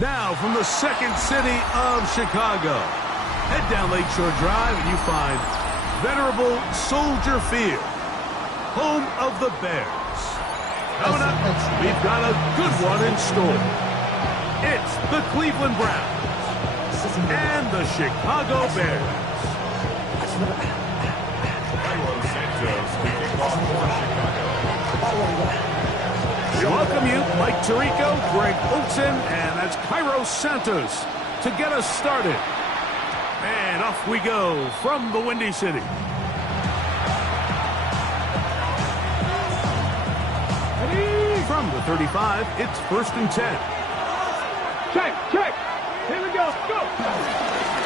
Now, from the second city of Chicago, head down Lakeshore Drive and you find venerable Soldier Field, home of the Bears. Coming up, we've got a good one in store. It's the Cleveland Browns and the Chicago Bears. We welcome you, Mike Tirico, Greg Olson, and that's Cairo Santos to get us started. And off we go from the Windy City. From the 35, it's 1st and 10. Check. Here we go. Go.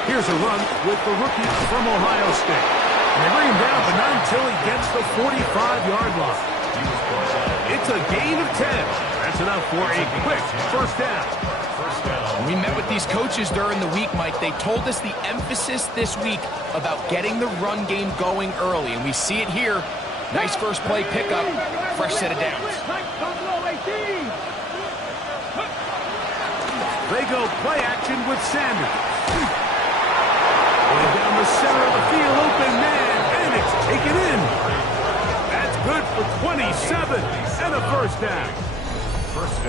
Here's a run with the rookie from Ohio State. And they bring him down, but not until he gets the 45-yard line. It's a gain of 10. That's enough for a quick first down. We met with these coaches during the week, Mike. They told us the emphasis this week about getting the run game going early, and we see it here. Nice first play pickup, fresh set of downs. They go play action with Sanders. Going down the center of the field, open man, and it's taken in. That's good for 27 and a first down.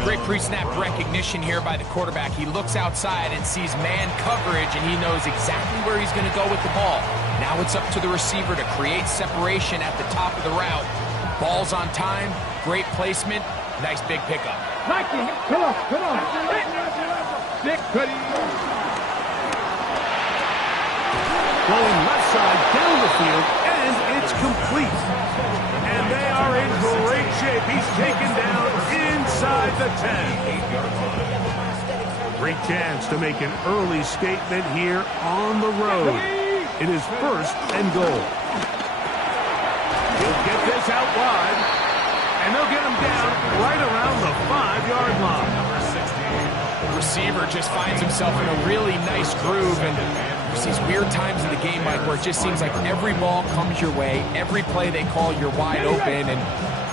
Great pre-snap recognition here by the quarterback. He looks outside and sees man coverage, and he knows exactly where he's going to go with the ball. Now it's up to the receiver to create separation at the top of the route. Ball's on time, great placement, nice big pickup. Nike, come on. Nick, ready. Going left side down the field, and it's complete. And they are in great shape. He's taken down inside the 10. Great chance to make an early statement here on the road. It is 1st and goal. He'll get this out wide, and they'll get him down right around the 5-yard line. The receiver just finds himself in a really nice groove, and there's these weird times in the game, Mike, where it just seems like every ball comes your way, every play they call, you're wide open, and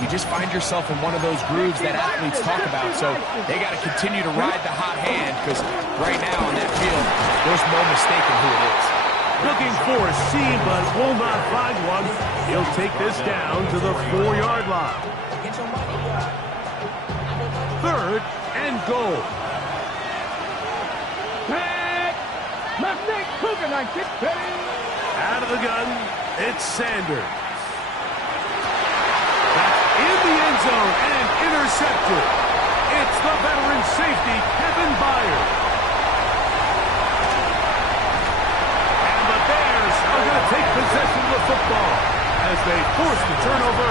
you just find yourself in one of those grooves that athletes talk about. So they got to continue to ride the hot hand, because right now on that field, there's no mistaking who it is. Looking for a seam, but will not find one. He'll take this down to the 4-yard line. 3rd and goal. Out of the gun, it's Sanders. That's in the end zone and intercepted. It's the veteran safety, Kevin Byard. And the Bears are going to take possession of the football as they force the turnover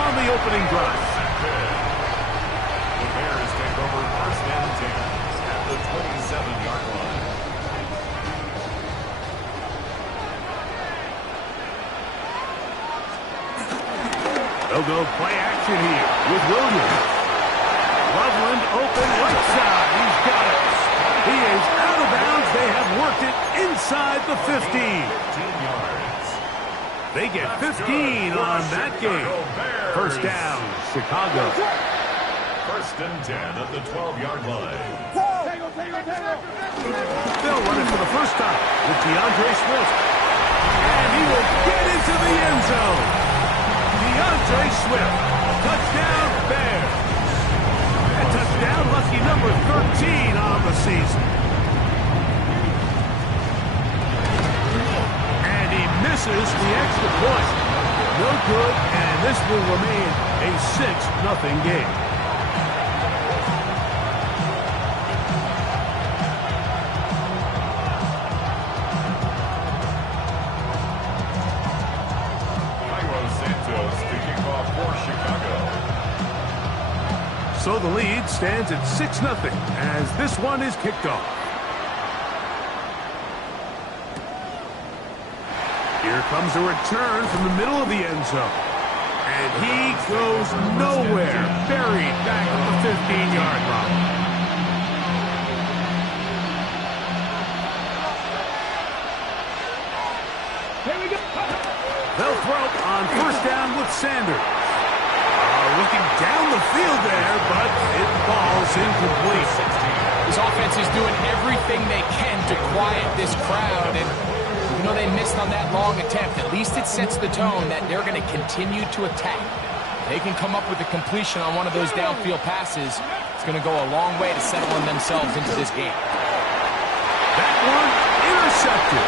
on the opening drive. The Bears take over 1st and 10 at the 27-yard line. They'll go play action here with Williams. Loveland open right side. He's got it. He is out of bounds. They have worked it inside the 15. They get 15 on that game. First down, Chicago. 1st and 10 at the 12-yard line. They'll run it for the first time with DeAndre Swift. And he will get into the end zone. DeAndre Swift, touchdown Bears. A touchdown, lucky number 13 on the season. And he misses the extra point. No good, and this will remain a 6-0 game. So the lead stands at 6-0 as this one is kicked off. Here comes a return from the middle of the end zone. And he goes nowhere, buried back at the 15-yard line. Here we go. They'll throw on 1st down with Sanders. Looking down the field there, but it falls incomplete. This offense is doing everything they can to quiet this crowd, and even though they missed on that long attempt, at least it sets the tone that they're going to continue to attack. They can come up with a completion on one of those downfield passes. It's going to go a long way to settling themselves into this game. That one intercepted.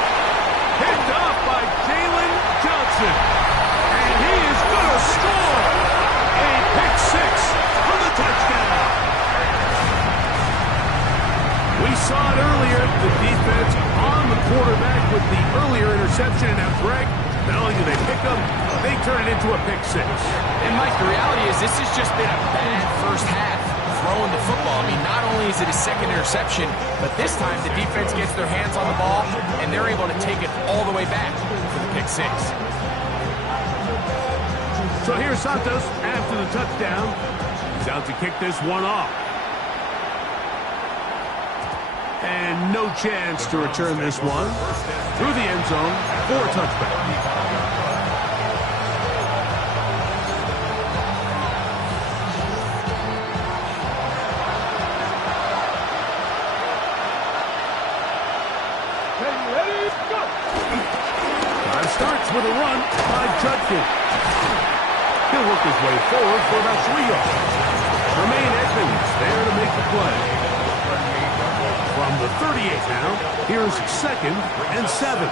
Picked off by Jalen Johnson. And he is going to score. A pick six for the touchdown. We saw it earlier, the defense on the quarterback with the earlier interception. And now, Greg, not only do they pick them, they turn it into a pick six. And, Mike, the reality is this has just been a bad first half throwing the football. I mean, not only is it a second interception, but this time the defense gets their hands on the ball, and they're able to take it all the way back for the pick six. So here's Santos after the touchdown. He's out to kick this one off. And no chance to return this one through the end zone for a touchback. Starts with a run by Judkins. He'll work his way forward for about 3 yards. Jermaine Edmonds there to make the play. From the 38 now, here's 2nd and 7.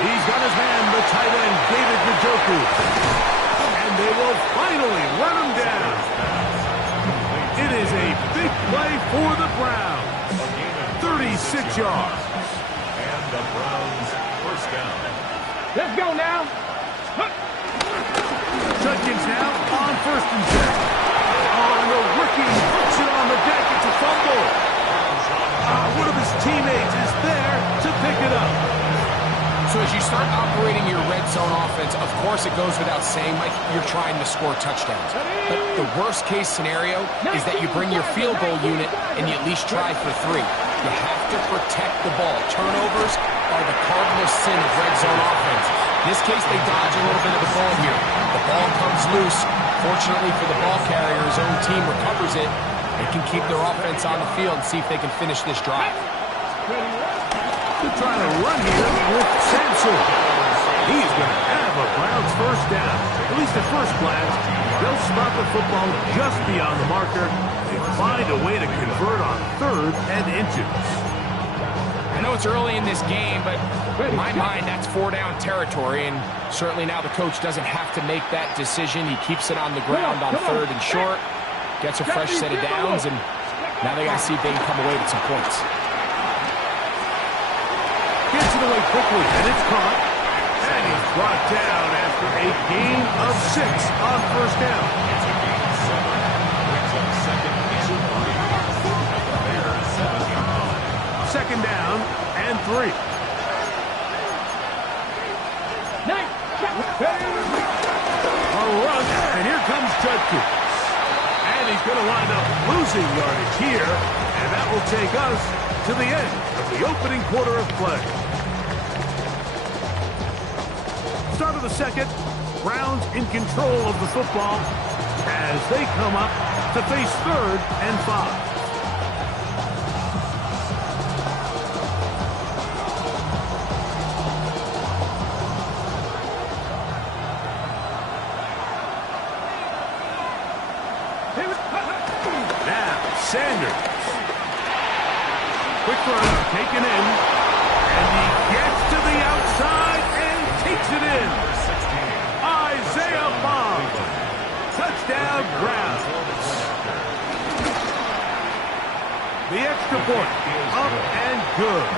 He's got his man, the tight end, David Njoku. And they will finally run him down. It is a big play for the Browns. 36 yards. And the Browns first down. Let's go now. Judkins now on 1st and 10. Oh, the rookie hooks it on the deck. It's a fumble. One of his teammates is there to pick it up. So as you start operating your red zone offense, of course it goes without saying, Mike, you're trying to score touchdowns. But the worst case scenario is that you bring your field goal unit and you at least try for 3. You have to protect the ball. Turnovers are the cardinal sin of red zone offense. In this case, they dodge a little bit of the ball here. The ball comes loose. Fortunately for the ball carrier, his own team recovers it. They can keep their offense on the field and see if they can finish this drive. They're trying to run here with Samson. He's going to have a Browns first down. At least at first glance, they'll spot the football just beyond the marker. They find a way to convert on 3rd and inches. I know it's early in this game, but in my mind, that's 4-down territory, and certainly now the coach doesn't have to make that decision. He keeps it on the ground on 3rd and short, gets a fresh set of downs, and now they got to see if they can come away with some points. Gets it away quickly, and it's caught. And he's brought down after a gain of 6 on 1st down. It's a gain of 7. Brings up 2nd and 3. Bears 7-yard line. 2nd down and 3. A run, and here comes Judkins. And he's going to wind up losing yardage here, and that will take us to the end of the opening quarter of play. Start of the 2nd, Browns in control of the football as they come up to face 3rd and 5. Now, Sanders. Quick run, taken in, and he gets to the outside and takes it in. Isaiah Bond. Touchdown, Browns. The extra point, up and good.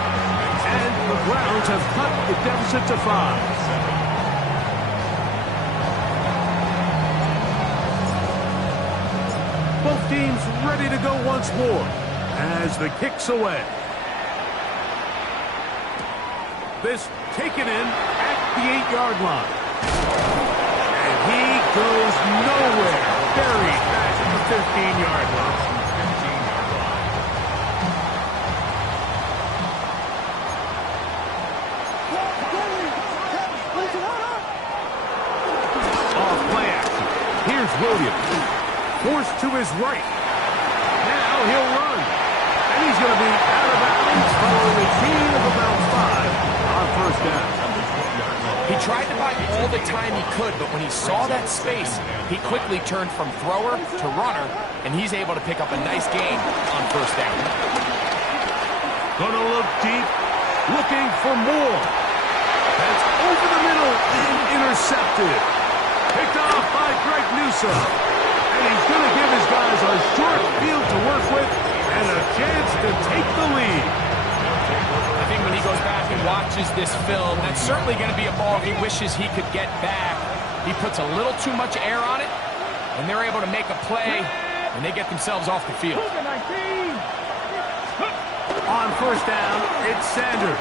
And the Browns have cut the deficit to 5. Both teams ready to go once more as the kick's away. This taken in at the 8-yard line. And he goes nowhere. Buried back at the 15-yard line. Off play action. Here's Williams. Forced to his right. Now he'll run. And he's going to be out of bounds following a gain of about 5 on first down. He tried to buy all the time he could, but when he saw that space, he quickly turned from thrower to runner, and he's able to pick up a nice gain on first down. Gonna look deep, looking for more. That's over the middle and intercepted. Picked off by Greg Newsome. And he's going to give his guys a short field to work with and a chance to take the lead. I think when he goes back and watches this film, that's certainly going to be a ball he wishes he could get back. He puts a little too much air on it, and they're able to make a play, and they get themselves off the field. On first down, it's Sanders.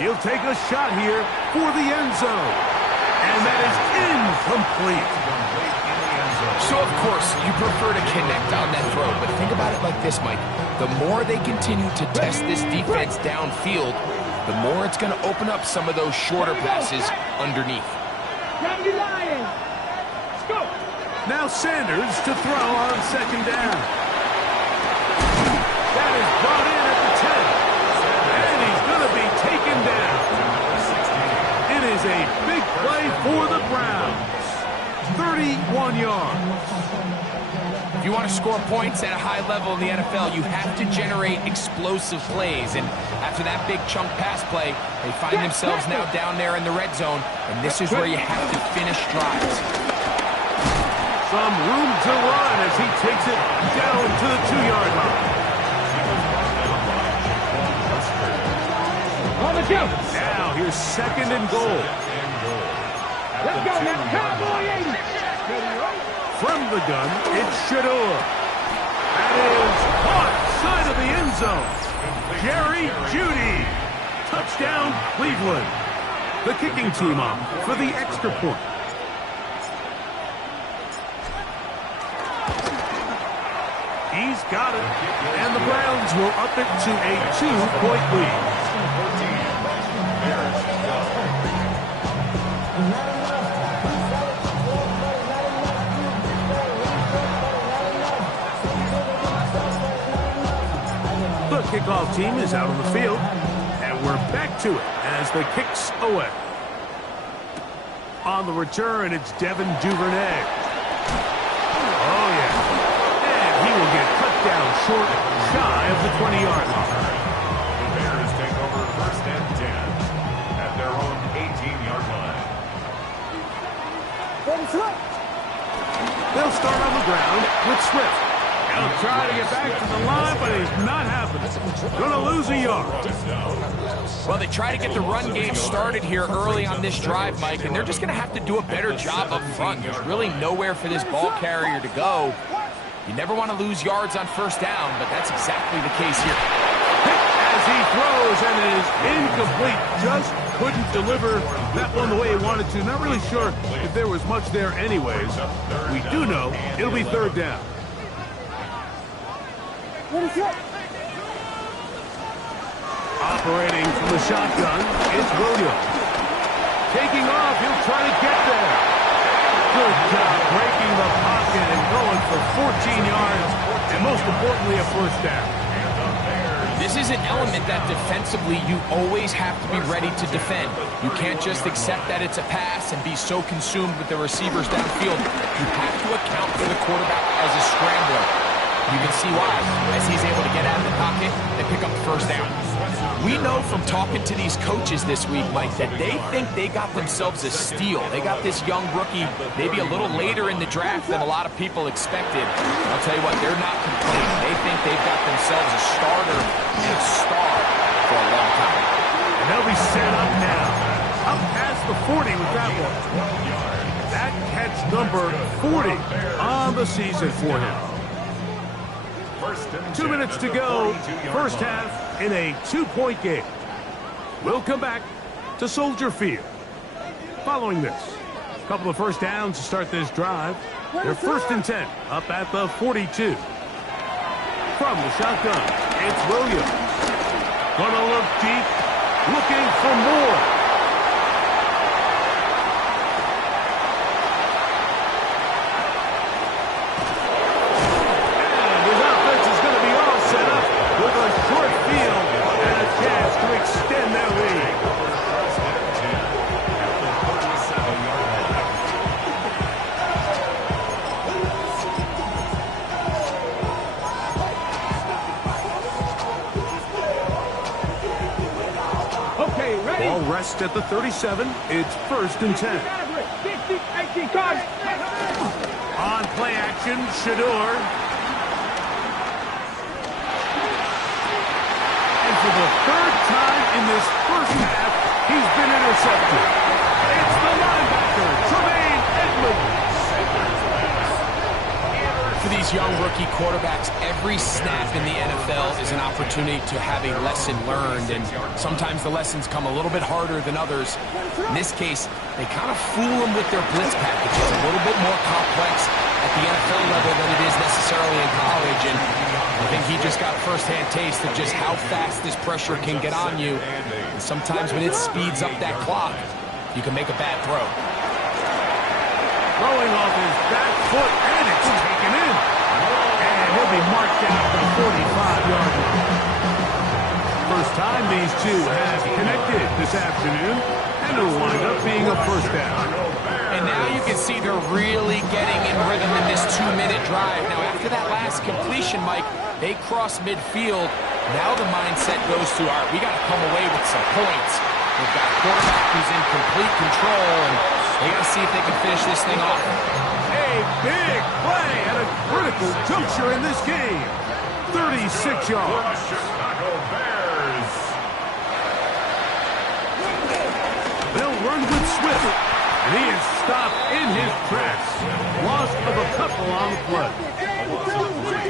He'll take a shot here for the end zone. And that is incomplete. So, of course, you prefer to connect on that throw, but think about it like this, Mike. The more they continue to test this defense downfield, the more it's going to open up some of those shorter passes underneath. Now Sanders to throw on second down. That is brought in at the 10. And he's going to be taken down. It is a big play for the Browns. 31 yards. If you want to score points at a high level in the NFL, you have to generate explosive plays. And after that big chunk pass play, they find themselves now down there in the red zone. And this is where you have to finish drives. Some room to run as he takes it down to the 2-yard line. Now here's second and goal. Let's go now, Cowboy 80. From the gun, it's Shador. That is caught side of the end zone. Jerry Jeudy. Touchdown, Cleveland. The kicking team up for the extra point. He's got it. And the Browns will up it to a 2-point lead. The kickoff team is out on the field, and we're back to it as the kick's away. On the return, it's Devin Duvernay. Oh, yeah. And he will get cut down short, shy of the 20-yard line. The Bears take over first and 10 at their own 18-yard line. They'll start on the ground with Swift. He'll try to get back to the line, but he's not happening. Gonna lose a yard. Well, they try to get the run game started here early on this drive, Mike, and they're just going to have to do a better job up front. There's really nowhere for this ball carrier to go. You never want to lose yards on first down, but that's exactly the case here. As he throws, and it is incomplete. Just couldn't deliver that one the way he wanted to. Not really sure if there was much there anyways. We do know it'll be third down. Operating from the shotgun, it's Williams. Taking off, he'll try to get there. Good job breaking the pocket and going for 14 yards, and most importantly, a first down. This is an element that defensively you always have to be ready to defend. You can't just accept that it's a pass and be so consumed with the receivers downfield. You have to account for the quarterback as a scrambler. You can see why. As he's able to get out of the pocket and pick up the first down. We know from talking to these coaches this week, Mike, that they think they got themselves a steal. They got this young rookie maybe a little later in the draft than a lot of people expected. I'll tell you what, they're not complaining. They think they've got themselves a starter and a star for a long time. And they'll be set up now. Up past the 40 with that one. That catch number 40 on the season for him. 2 minutes to go, first half in a 2-point game. We'll come back to Soldier Field. Following this, a couple of first downs to start this drive. They're first and 10, up at the 42. From the shotgun, it's Williams. Gonna look deep, looking for more. Ball rests at the 37. It's 1st and 10. 18 cards. On play action, Shedeur. And for the 3rd time in this first half, he's been intercepted. It's the linebacker, Tremaine Edmonds. For these young rookie quarterbacks, every snap in the NFL is an opportunity to have a lesson learned, and sometimes the lessons come a little bit harder than others. In this case, they kind of fool them with their blitz package. It's a little bit more complex at the NFL level than it is necessarily in college, and I think he just got a first-hand taste of just how fast this pressure can get on you. And sometimes when it speeds up that clock, you can make a bad throw. Throwing off his back foot, and it's taken in. And he'll be marked down at the 45-yard line. First time these two have connected this afternoon, and it'll wind up being a first down. And now you can see they're really getting in rhythm in this 2-minute drive. Now, after that last completion, Mike, they cross midfield. Now the mindset goes to, all right, we got to come away with some points. We've got a quarterback who's in complete control, and they got to see if they can finish this thing off. A big play at a critical juncture in this game. 36 yards. Chicago Bears. They'll run with Swift, and he is stopped in his tracks. Loss of a couple on the play.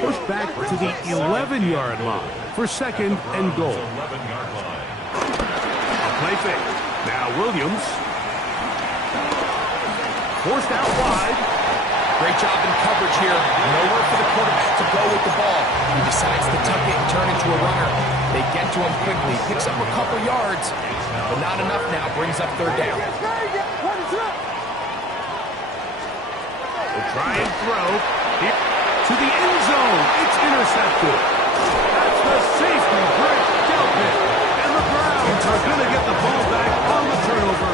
Pushed back to the 11-yard line for 2nd and goal. 11-yard line. A play fake. Now Williams. Forced out wide. Great job in coverage here. Nowhere for the quarterback to go with the ball. He decides to tuck it and turn into a runner. They get to him quickly. Picks up a couple yards, but not enough now. Brings up 3rd down. They'll try and throw. To the end zone. It's intercepted. That's the safety, Greg Delpit. And the Browns are going to get the ball back on the turnover.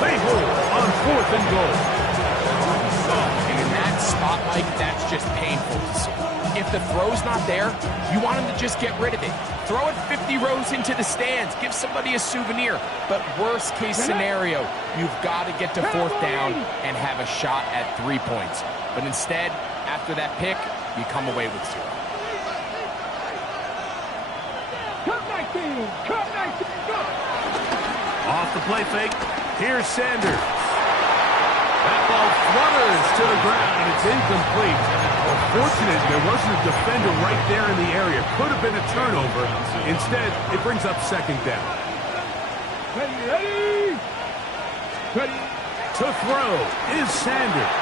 They hold on 4th and goal. In that spot, Mike, that's just painful to see. If the throw's not there, you want him to just get rid of it. Throw it 50 rows into the stands. Give somebody a souvenir. But worst case scenario, you've got to get to 4th down and have a shot at 3 points. But instead, after that pick, you come away with 0. Cut 19. Cut 19. Go. Off the play fake. Here's Sanders. That ball flutters to the ground, and it's incomplete. Fortunate there wasn't a defender right there in the area. Could have been a turnover. Instead, it brings up 2nd down. Ready. To throw is Sanders.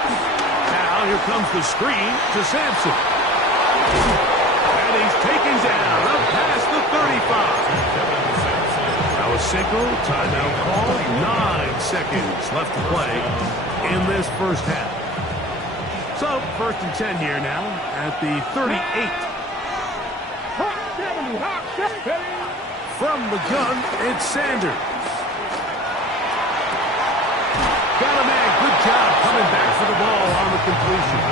Now here comes the screen to Sampson. And he's taken down up past the 35. Now a signal, timeout call, 9 seconds left to play in this first half. So, 1st and 10 here now at the 38. From the gun, it's Sanders. Got a man, good job coming back for the ball on the completion.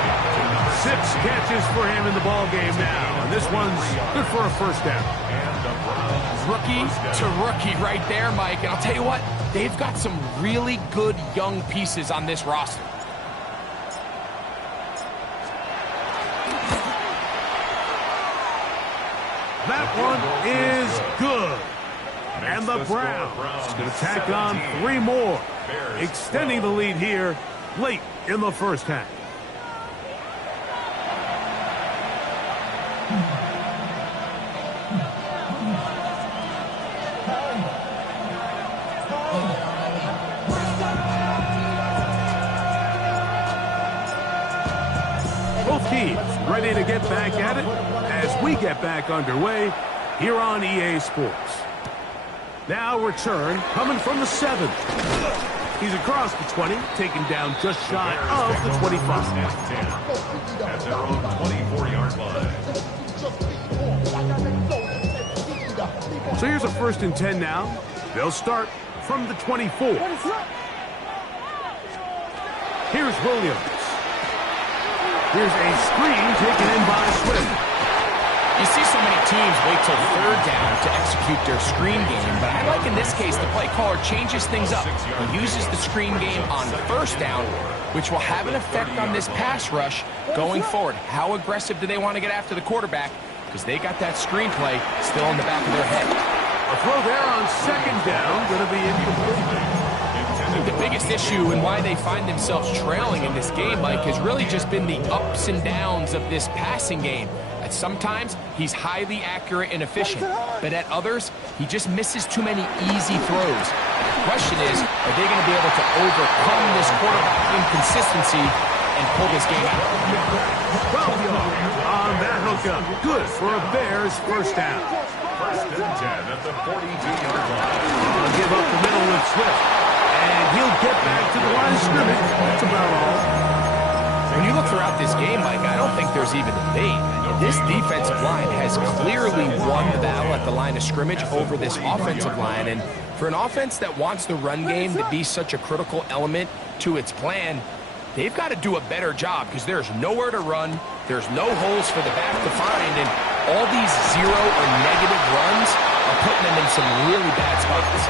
6 catches for him in the ball game now, and this one's good for a first down. Rookie to rookie right there, Mike. And I'll tell you what, they've got some really good young pieces on this roster. That one is good. And the Browns going to tack on 3 more, extending the lead here late in the first half. Both teams ready to get back at it as we get back underway here on EA Sports. Now return coming from the 7. He's across the 20, taken down just shy of the 25. At their own 24-yard line. So here's a 1st and 10 now. They'll start from the 24. Here's Williams. Here's a screen taken in by Swift. You see so many teams wait till third down to execute their screen game, but I like in this case the play caller changes things up. He uses the screen game on first down, which will have an effect on this pass rush going forward. How aggressive do they want to get after the quarterback? Because they got that screen play still in the back of their head. A throw there on second down, going to be incomplete. The biggest issue and why they find themselves trailing in this game, Mike, has really just been the ups and downs of this passing game. At sometimes, he's highly accurate and efficient, but at others, he just misses too many easy throws. The question is, are they going to be able to overcome this quarterback inconsistency and pull this game out? 12 yards on that hookup. Good for a Bears first down. First and 10 at the 42-yard line. I'll give up the middle with Swift. And he'll get back to the line of scrimmage. That's about all. When you look throughout this game, Mike, I don't think there's even a debate. This defensive line has clearly won the battle at the line of scrimmage over this offensive line. And for an offense that wants the run game to be such a critical element to its plan, they've got to do a better job because there's nowhere to run, there's no holes for the back to find, and all these zero or negative runs are putting them in some really bad spots.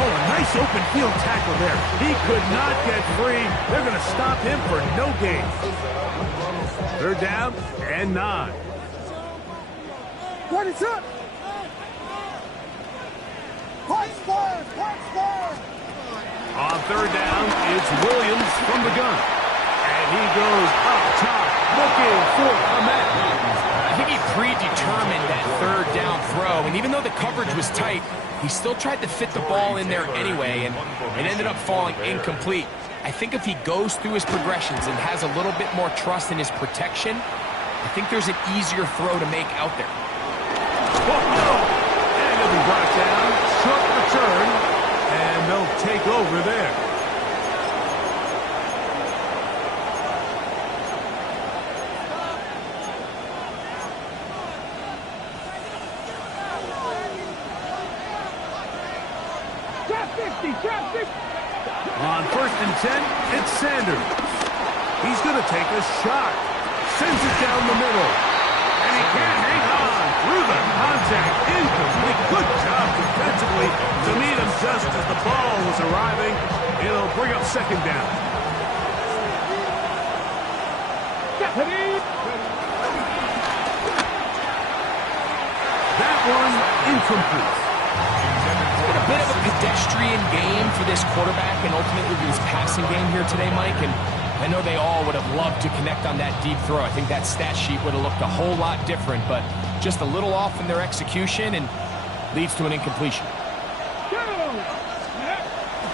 Oh, a nice open field tackle there. He could not get free. They're going to stop him for no gain. Third down and 9. What is up? On third down, it's Williams from the gun. And he goes up top, looking for a man. I think he predetermined that third down throw, and even though the coverage was tight, he still tried to fit the ball in there anyway, and it ended up falling incomplete. I think if he goes through his progressions and has a little bit more trust in his protection, I think there's an easier throw to make out there. And he'll be brought down, short return, and they'll take over there. On first and 10, it's Sanders. He's going to take a shot. Sends it down the middle. And he can't hang on through the contact. Incomplete. Good job defensively to meet him just as the ball was arriving. It'll bring up second down. That one incomplete. A bit of a pedestrian game for this quarterback and ultimately this passing game here today, Mike. And I know they all would have loved to connect on that deep throw. I think that stat sheet would have looked a whole lot different, but just a little off in their execution and leads to an incompletion.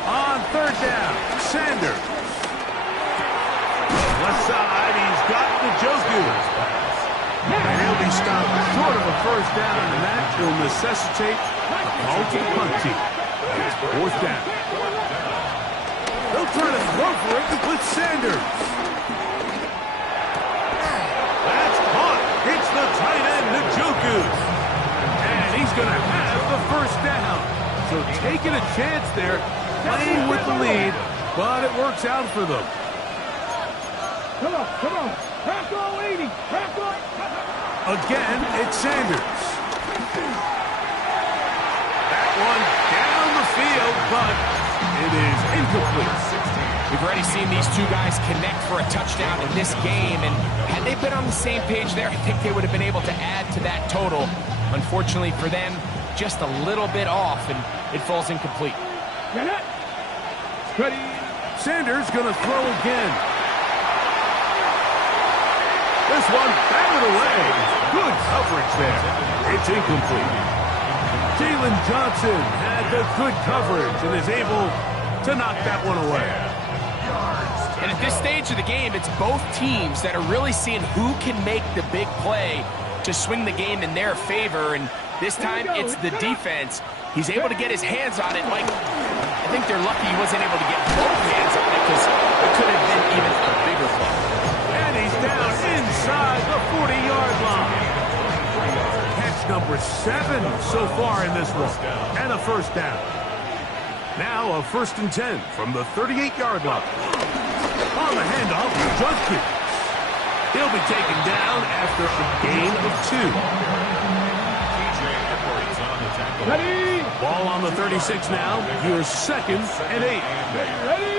On third down, Sanders. Left side, he's got Njoku. And he'll be stopped short of a first down, and that will necessitate a call to the punt team. Fourth down. They'll try to throw for it with Sanders. That's caught. It's the tight end, Njoku. And he's going to have the first down. So taking a chance there, playing with the lead, but it works out for them. Come on. Crack on 80. Crack on. Again, it's Sanders. That one down the field, but it is incomplete. We've already seen these two guys connect for a touchdown in this game, and had they been on the same page there, I think they would have been able to add to that total. Unfortunately for them, just a little bit off, and it falls incomplete. Ready? Sanders going to throw again. This one batted away. Good coverage there. It's incomplete. Jalen Johnson had the good coverage and is able to knock that one away. And at this stage of the game, it's both teams that are really seeing who can make the big play to swing the game in their favor. And this time, it's the defense. He's able to get his hands on it. Like, I think they're lucky he wasn't able to get both hands on it because it could have been even a bigger play. And he's down inside the 40-yard line. Catch number 7 so far in this one. And a first down. Now a first and 10 from the 38-yard line. On the handoff, Judkins. He'll be taken down after a gain of 2. TJ Edwards on the tackle. Ready? Ball on the 36 now. Here's 2nd and 8. Ready?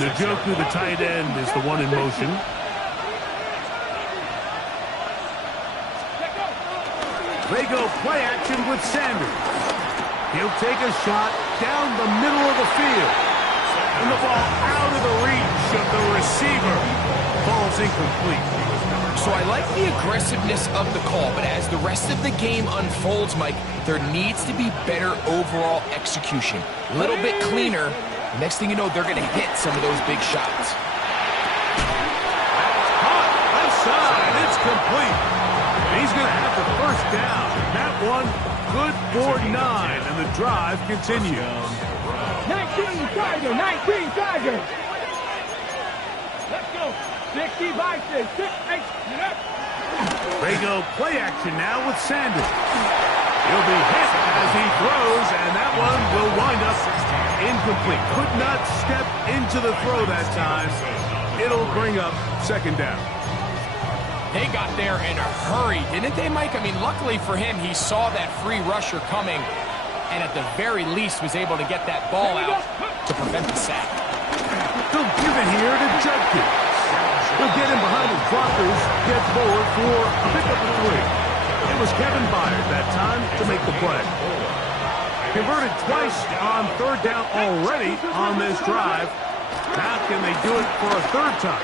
Njoku, the tight end, is the one in motion. They go play action with Sanders. He'll take a shot down the middle of the field. And the ball out of the reach of the receiver. Ball's incomplete. So I like the aggressiveness of the call, but as the rest of the game unfolds, Mike, there needs to be better overall execution. A little bit cleaner. Next thing you know, they're going to hit some of those big shots. Caught left side. It's complete. He's going to have the first down. That one good for 9, and the drive continues. 19 Tiger, 19 Tiger. Let's go. 60 Bison, 6, 8. They go play action now with Sanders. He'll be hit as he throws, and that one will wind up incomplete. Could not step into the throw that time. It'll bring up 2nd down. They got there in a hurry, didn't they, Mike? I mean, luckily for him, he saw that free rusher coming, and at the very least was able to get that ball out to prevent the sack. They'll give it here to Judkins. He'll get him behind his blockers, get forward for a pickup of 3. It was Kevin Byard that time to make the play. Converted twice on 3rd down already on this drive. Now can they do it for a 3rd time?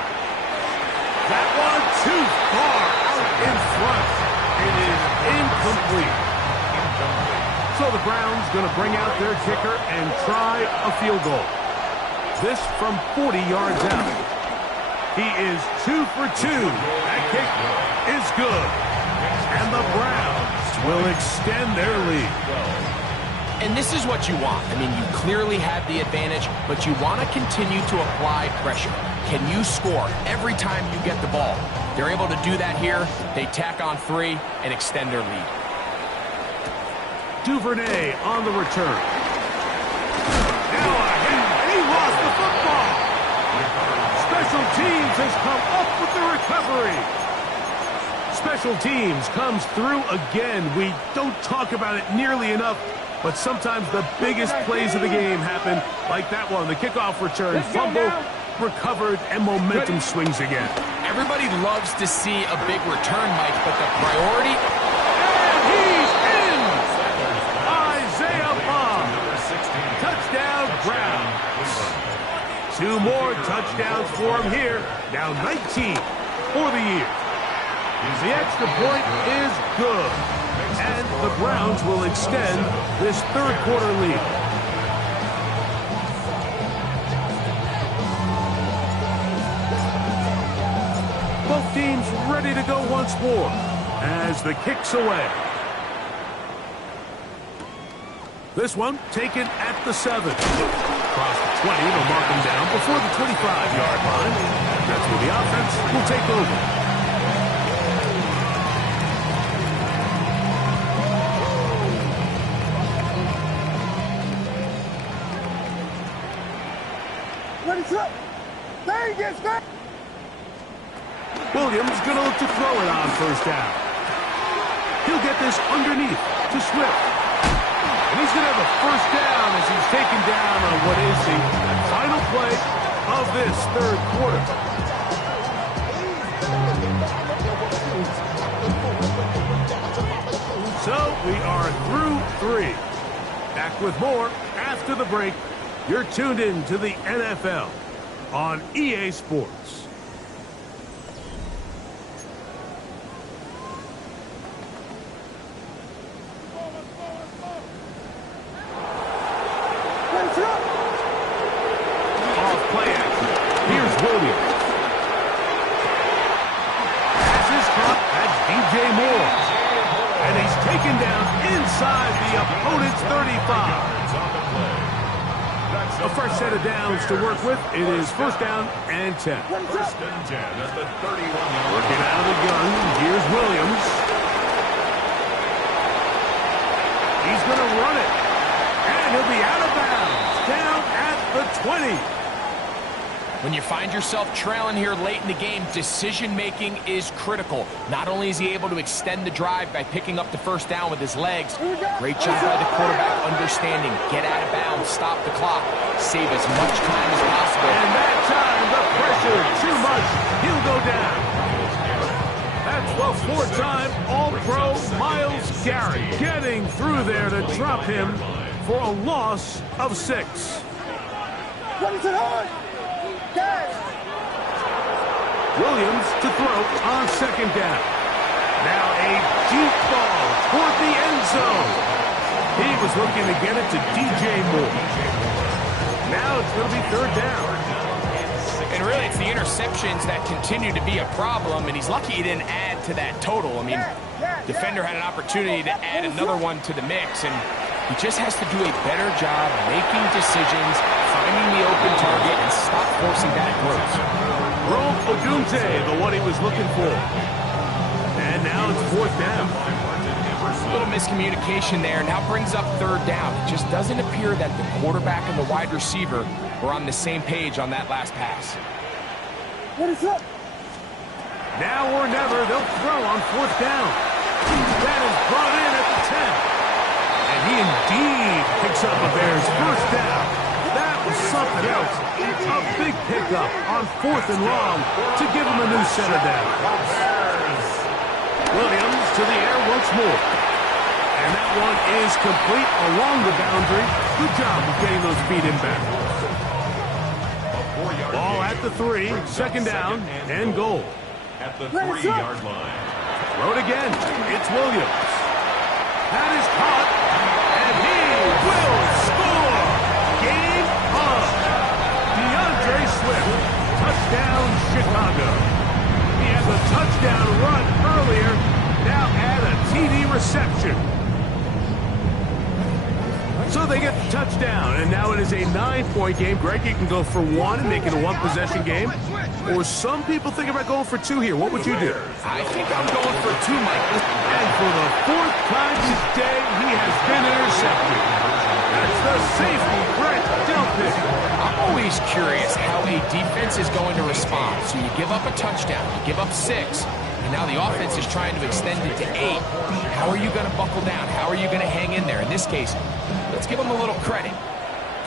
That one too far out in front. It is incomplete. So the Browns going to bring out their kicker and try a field goal. This from 40 yards out. He is 2 for 2. That kick is good. And the Browns will extend their lead. And this is what you want. I mean, you clearly have the advantage, but you want to continue to apply pressure. Can you score every time you get the ball? They're able to do that here. They tack on 3 and extend their lead. Duvernay on the return. Now a hit, and he lost the football. Special teams has come up with the recovery. Special teams comes through again. We don't talk about it nearly enough, but sometimes the biggest plays of the game happen like that one. The kickoff return, fumble, recovered, and momentum swings again. Everybody loves to see a big return, Mike, but the priority... And he's in! Isaiah Bond. Touchdown, Browns. 2 more touchdowns for him here. Now 19 for the year. The extra point is good. And the Browns will extend this 3rd quarter lead. Both teams ready to go once more as the kick's away. This one taken at the 7. Across the 20, they'll mark him down before the 25-yard line. That's where the offense will take over. Williams going to look to throw it on 1st down. He'll get this underneath to Swift. And he's going to have a 1st down as he's taken down on what is the final play of this 3rd quarter. So we are through 3. Back with more after the break. You're tuned in to the NFL on EA Sports. Off play action. Here's Williams. Pass is caught. That's DJ Moore. And he's taken down inside the opponent's 35. A fresh set of downs to work with. It is 1st down and 10. 1st and 10 at the 31. Working out of the gun. Here's Williams. He's going to run it. And he'll be out of bounds. Down at the 20. When you find yourself trailing here late in the game, decision-making is critical. Not only is he able to extend the drive by picking up the first down with his legs, great job by the quarterback understanding, get out of bounds, stop the clock, save as much time as possible. And that time, the pressure, too much, he'll go down. That's the four-time All-Pro Myles Garrett getting through there to drop him for a loss of 6. Williams to throw on second down. Now a deep ball toward the end zone. He was looking to get it to DJ Moore. Now it's going to be third down. And really, it's the interceptions that continue to be a problem, and he's lucky he didn't add to that total. I mean, defender had an opportunity to add another one to the mix, and he just has to do a better job making decisions, finding the open target, and stop forcing that growth. Rome Odunze, the one he was looking for. And now it's fourth down. A little miscommunication there. Now brings up third down. It just doesn't appear that the quarterback and the wide receiver were on the same page on that last pass. What is up? Now or never, they'll throw on fourth down. That is brought in at the 10. And he indeed picks up a Bears first down. That was something else. A big pickup on fourth and long to give him a new set of downs. Williams to the air once more. And that one is complete along the boundary. Good job of getting those feet in back. Ball at the 3, second down, and goal. At the 3-yard line. Throw it again. It's Williams. That is caught, and he will score. Game on. DeAndre Swift, touchdown Chicago. He has a touchdown run earlier. Now add a TD reception. So they get the touchdown, and now it is a 9-point game. Greg, you can go for one and make it a one-possession game. Or some people think about going for 2 here. What would you do? I think I'm going for 2, Mike. And for the 4th time today, he has been intercepted. That's the safety, Brett Delpit. I'm always curious how a defense is going to respond. So you give up a touchdown, you give up 6, and now the offense is trying to extend it to 8. How are you going to buckle down? How are you going to hang in there? In this case, let's give them a little credit.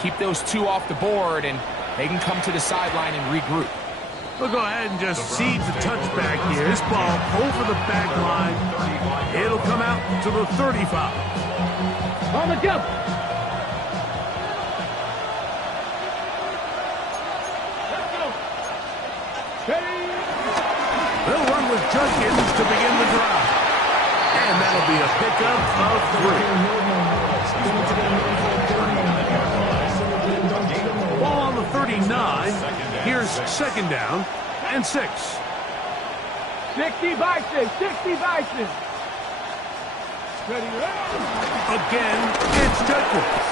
Keep those 2 off the board, and they can come to the sideline and regroup. We'll go ahead and just seed the touchback here. This ball over the back line. It'll come out to the 35. On the jump. Let's go. Ready. They'll run with Judkins to begin the drive. And that'll be a pickup of 3. Ball on the 39. Here's second down and 6. 60 by 6. 60 by 6. Ready. Again, it's Judkins.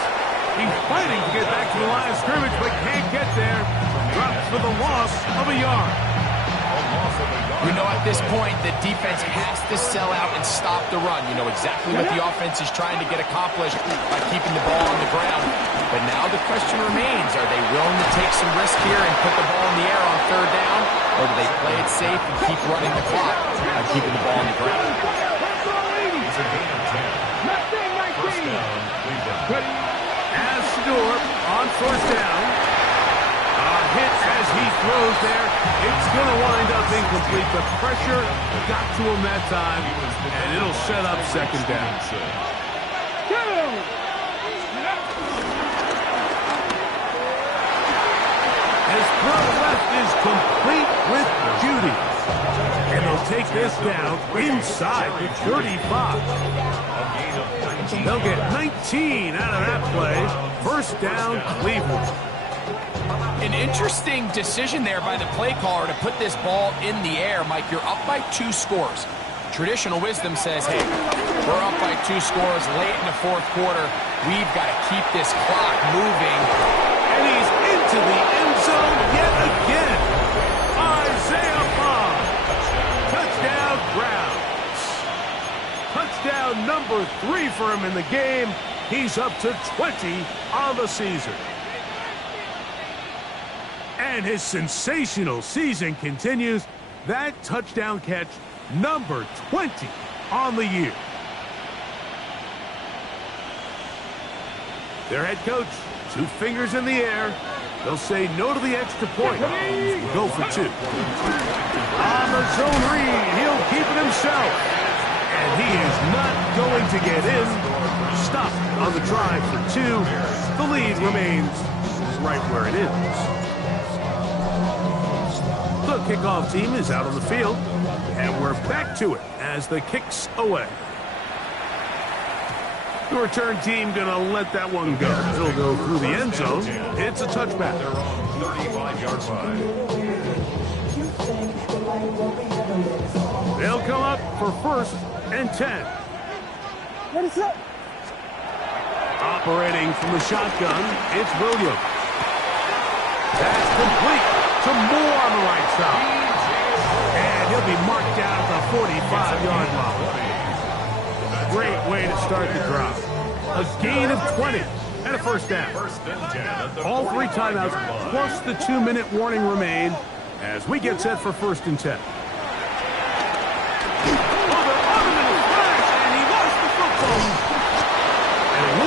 He's fighting to get back to the line of scrimmage, but can't get there. Drops for the loss of a yard. You know, at this point, the defense has to sell out and stop the run. You know exactly what the offense is trying to get accomplished by keeping the ball on the ground. But now the question remains, are they willing to take some risk here and put the ball in the air on third down? Or do they play it safe and keep running the clock by keeping the ball on the ground? As Stewart on first down. Hits as he throws there. It's going to wind up incomplete. The pressure got to him that time, and it'll set up second down. His throw left is complete with Judy. And they'll take this down inside the 35. They'll get 19 out of that play. First down, Cleveland. An interesting decision there by the play caller to put this ball in the air. Mike, you're up by 2 scores. Traditional wisdom says, hey, we're up by 2 scores late in the 4th quarter. We've got to keep this clock moving. And he's into the end zone yet again. Isaiah Bond. Touchdown Browns. Touchdown number 3 for him in the game. He's up to 20 on the season. And his sensational season continues. That touchdown catch, number 20 on the year. Their head coach, 2 fingers in the air. They'll say no to the extra point. Go for 2. On the zone read, he'll keep it himself. And he is not going to get in. Stopped on the try for 2. The lead remains right where it is. The kickoff team is out on the field, and we're back to it as the kick's away. The return team going to let that one go. It'll go through the end zone. It's a touchback. They're on 35-yard line. They'll come up for 1st and 10. What is up? Operating from the shotgun, it's Williams. That's complete to Moore on the right side. And he'll be marked down at the 45-yard line. Great way to start the drive. A gain of 20 and a 1st down. All 3 timeouts plus the 2-minute warning remain as we get set for 1st and 10.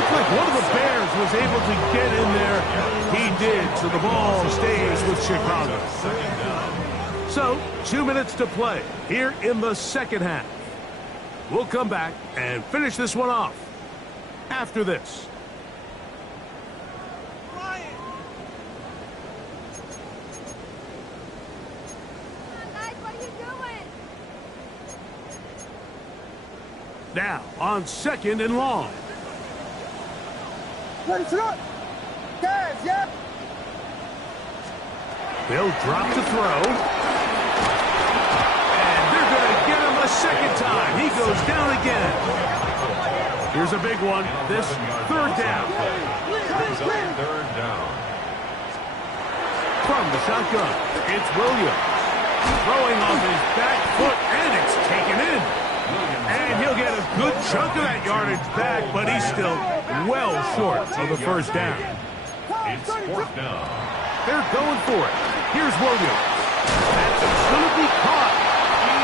Like one of the Bears was able to get in there. He did, so the ball stays with Chicago. So, 2 minutes to play here in the second half. We'll come back and finish this one off after this. Now, on 2nd and long. Ready to go. Guys, yep. They'll drop to throw. And they're going to get him a 2nd time. He goes down again. Here's a big one. This 3rd down. Third down. From the shotgun, it's Williams. Throwing off his back foot, and it's taken in. And he'll get a good chunk of that yardage back, but he's still well short of the 1st down. It's 4th down. They're going for it. Here's Williams. That's going to be caught.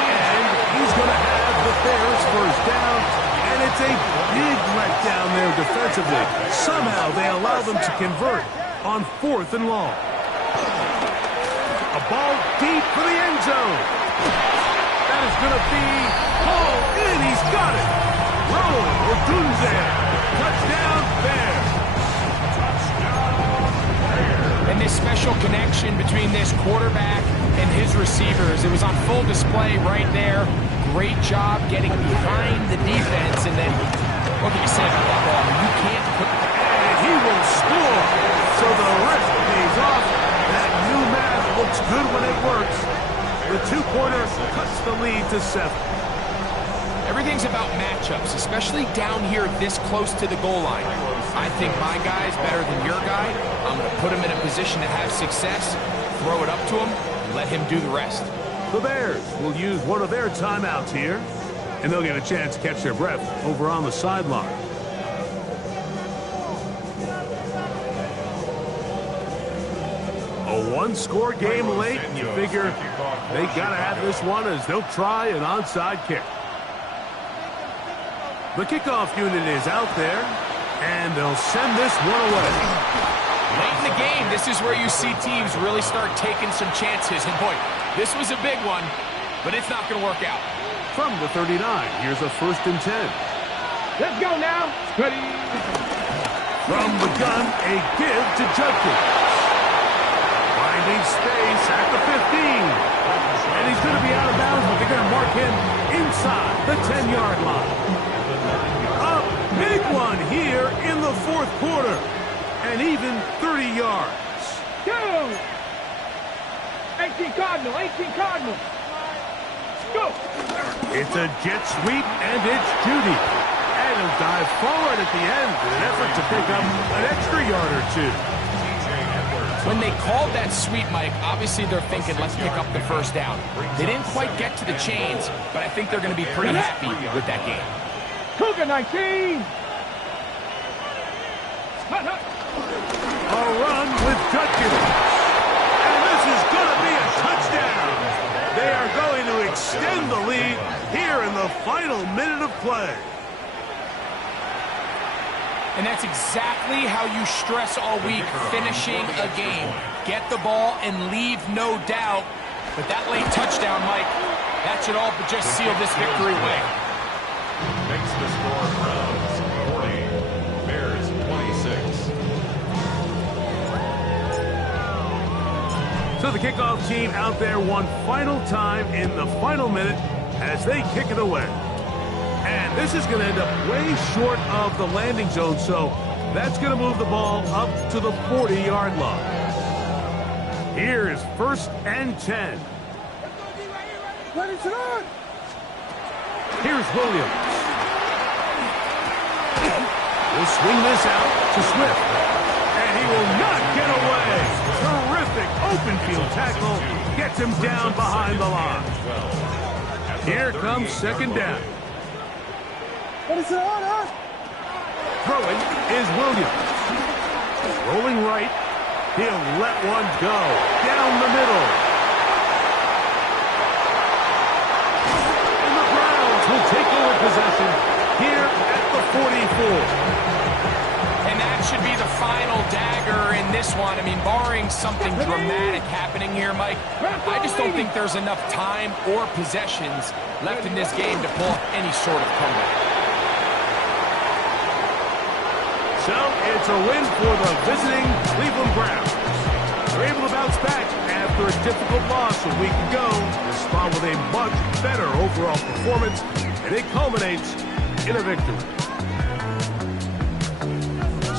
And he's going to have the Bears 1st down. And it's a big letdown there defensively. Somehow they allow them to convert on 4th and long. A ball deep for the end zone. That is going to be hauled in. He's got it. Raul Odunze. Touchdown, Bears. And this special connection between this quarterback and his receivers, it was on full display right there. Great job getting behind the defense, and then what can you say about that ball? You can't put... And he will score. So the rest pays off. That new math looks good when it works. The 2-pointer cuts the lead to 7. Everything's about matchups, especially down here this close to the goal line. I think my guy's better than your guy. I'm going to put him in a position to have success, throw it up to him, and let him do the rest. The Bears will use one of their timeouts here, and they'll get a chance to catch their breath over on the sideline. A 1-score game late. You figure they got to have this one as they'll try an onside kick. The kickoff unit is out there, and they'll send this one away. Late in the game, this is where you see teams really start taking some chances. And boy, this was a big one, but it's not going to work out. From the 39, here's a 1st and 10. Let's go now. Ready. From the gun, a give to Judkins. Finding space at the 15. And he's going to be out of bounds, but they're going to mark him inside the 10-yard line. A big one here in the 4th quarter. And even 30 yards. Go. 18 Cardinal. 18 Cardinal. Go. It's a jet sweep, and it's Judy. And he'll dive forward at the end in an effort to pick up an extra yard or 2. When they called that sweep, Mike, obviously they're thinking, let's pick up the 1st down. They didn't quite get to the chains, but I think they're going to be pretty happy with that game. Cougar 19. A run with Judkins. And final minute of play. And that's exactly how you stress all week, finishing a game. Get the ball and leave no doubt. But that late touchdown, Mike, that should all but just seal this victory away. Makes the score Browns 40, Bears 26. So the kickoff team out there one final time in the final minute as they kick it away. And this is going to end up way short of the landing zone, so that's going to move the ball up to the 40-yard line. Here is 1st and 10. Here's Williams. We'll swing this out to Swift. And he will not get away. Terrific open field tackle. Gets him down behind the line. Here comes 2nd down. Throwing is Williams. Rolling right. He'll let one go. Down the middle. And the Browns will take over possession here at the 44. And that should be the final dagger in this one. I mean, barring something dramatic happening here, Mike, I just don't think there's enough time or possessions left in this game to pull off any sort of comeback. So it's a win for the visiting Cleveland Browns. They're able to bounce back after a difficult loss a week ago. Respond with a much better overall performance, and it culminates in a victory.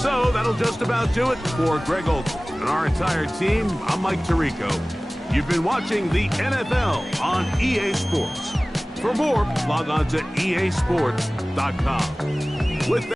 So that'll just about do it for Greg Olson and our entire team. I'm Mike Tirico. You've been watching the NFL on EA Sports. For more, log on to easports.com. With